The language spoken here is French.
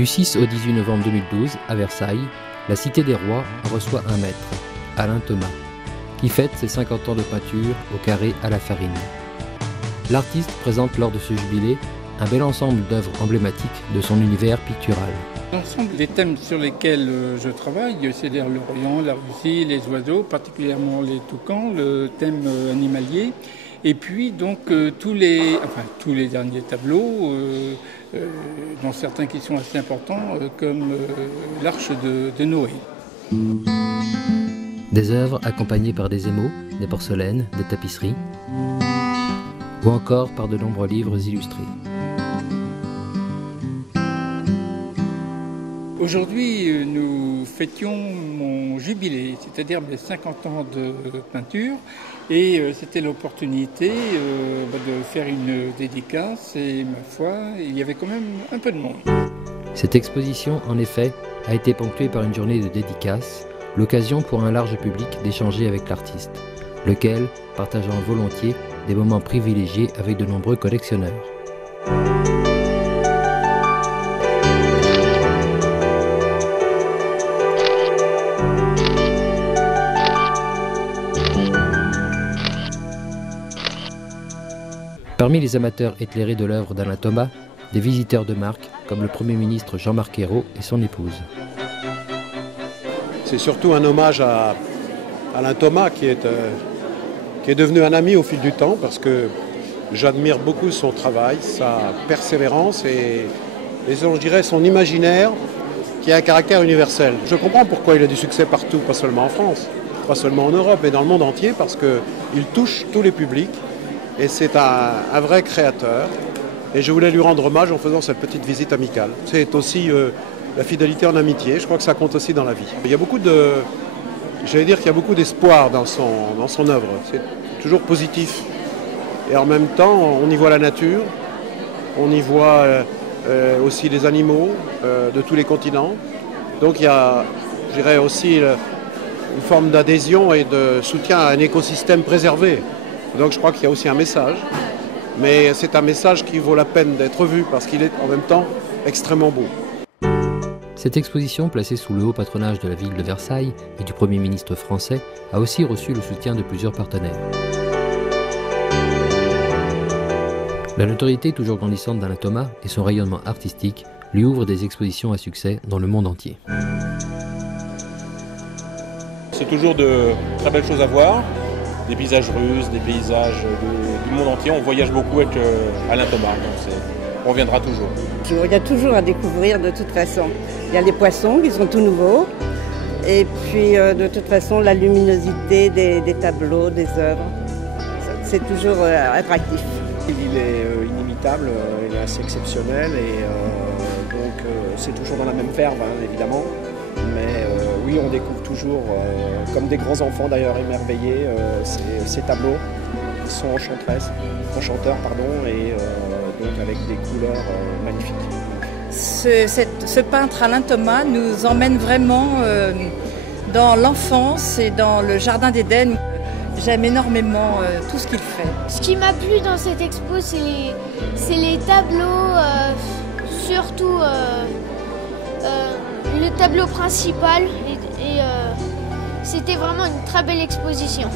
Du 6 au 18 novembre 2012, à Versailles, la Cité des Rois reçoit un maître, Alain Thomas, qui fête ses 50 ans de peinture au carré à la farine. L'artiste présente lors de ce jubilé un bel ensemble d'œuvres emblématiques de son univers pictural. L'ensemble des thèmes sur lesquels je travaille, c'est-à-dire l'Orient, la Russie, les oiseaux, particulièrement les toucans, le thème animalier, et puis donc tous les derniers tableaux, dont certains qui sont assez importants, comme l'Arche de Noé. Des œuvres accompagnées par des émaux, des porcelaines, des tapisseries, ou encore par de nombreux livres illustrés. Aujourd'hui, nous fêtions mon jubilé, c'est-à-dire mes 50 ans de peinture, et c'était l'opportunité de faire une dédicace, et ma foi, il y avait quand même un peu de monde. Cette exposition, en effet, a été ponctuée par une journée de dédicace, l'occasion pour un large public d'échanger avec l'artiste, lequel partageant volontiers des moments privilégiés avec de nombreux collectionneurs. Parmi les amateurs éclairés de l'œuvre d'Alain Thomas, des visiteurs de marque comme le Premier ministre Jean-Marc Ayrault et son épouse. C'est surtout un hommage à Alain Thomas qui est devenu un ami au fil du temps parce que j'admire beaucoup son travail, sa persévérance et je dirais son imaginaire qui a un caractère universel. Je comprends pourquoi il a du succès partout, pas seulement en France, pas seulement en Europe, mais dans le monde entier parce qu'il touche tous les publics. Et c'est un vrai créateur. Et je voulais lui rendre hommage en faisant cette petite visite amicale. C'est aussi la fidélité en amitié. Je crois que ça compte aussi dans la vie. Il y a beaucoup j'allais dire qu'il y a beaucoup d'espoir dans son œuvre. C'est toujours positif. Et en même temps, on y voit la nature. On y voit aussi les animaux de tous les continents. Donc il y a, je dirais aussi, une forme d'adhésion et de soutien à un écosystème préservé. Donc je crois qu'il y a aussi un message, mais c'est un message qui vaut la peine d'être vu parce qu'il est en même temps extrêmement beau. Cette exposition, placée sous le haut patronage de la ville de Versailles et du Premier ministre français, a aussi reçu le soutien de plusieurs partenaires. La notoriété toujours grandissante d'Alain Thomas et son rayonnement artistique lui ouvrent des expositions à succès dans le monde entier. C'est toujours de très belles choses à voir. Des paysages russes, des paysages du monde entier. On voyage beaucoup avec Alain Thomas, donc on reviendra toujours. Il y a toujours à découvrir de toute façon. Il y a les poissons qui sont tout nouveaux et puis de toute façon la luminosité des tableaux, des œuvres. C'est toujours attractif. Il est inimitable, il est assez exceptionnel et donc c'est toujours dans la même verve évidemment. Mais oui, on découvre toujours, comme des grands enfants d'ailleurs émerveillés, ces tableaux qui sont enchanteurs, et donc avec des couleurs magnifiques. Ce peintre Alain Thomas nous emmène vraiment dans l'enfance et dans le jardin d'Éden. J'aime énormément tout ce qu'il fait. Ce qui m'a plu dans cette expo, c'est les tableaux, surtout le tableau principal et c'était vraiment une très belle exposition.